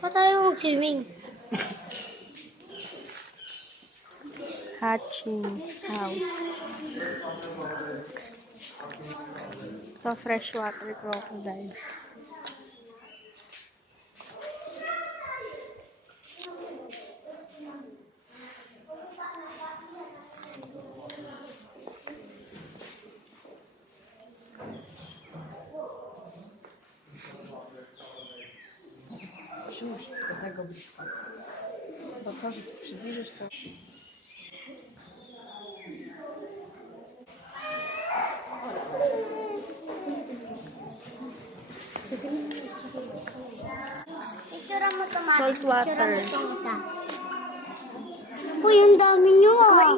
Pa tayo mag-swimming. Hatching house. Ito, freshwater crocodile. Przyłóż do tego blisko. Bo to, że ty przybliżysz, to... Picture mo ito, Mami. Salt water. Picture mo itong isa. Uy, ang dami nyo ah.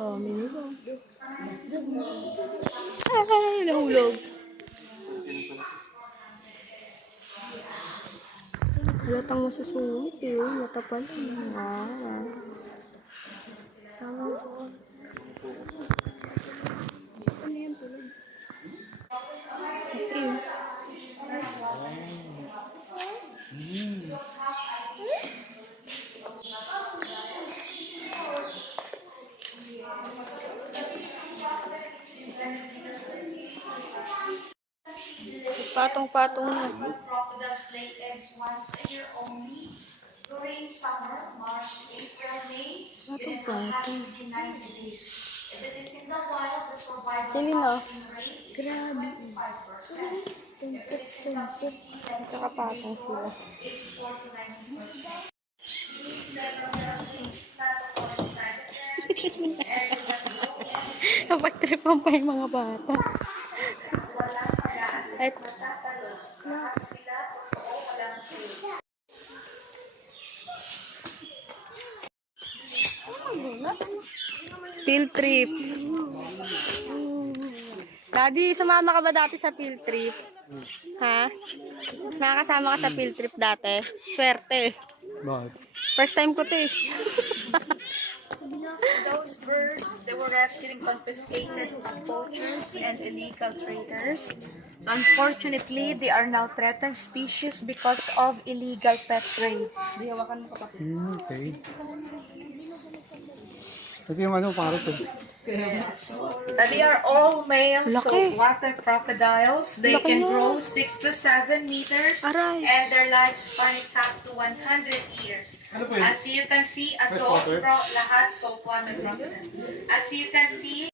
Oh, minulo. Ay, nahulog. Halatang masusungit eh. Mata pala. Tama ko. Ano yan tuloy? Okay. Patong-patong na. Crocodiles lay eggs once a year only. During summer, March, April, May, it will hatch within 90 days. If it is in the wild, the survival Selena. rate is 25%. If it is in captivity, then Nakapatong sila. it's 4 to 90%. Please let them know things not coincide with them. Napag-tripan pa yung mga bata. Walang pag-aan. Ay, Matatalo. Lahat sila, totoo, walang fail. field trip. Daddy, sumama ka ba dati sa field trip? Ha? Nakakasama ka sa field trip dati? Swerte. Bakit? First time ko to eh. Those birds, they were rescued and confiscated from poachers and illegal traders. So unfortunately, they are now threatened species because of illegal pet trade. Di, hawakan mo kapatid. Okay. Ito yung ano, parang ito. They are all male Laki. saltwater crocodiles. They Laki can na. grow 6 to 7 meters Aray. and their lifespan is up to 100 years. Ano po yun? As you can see, adult Freshwater? lahat saltwater crocodile. As you can see,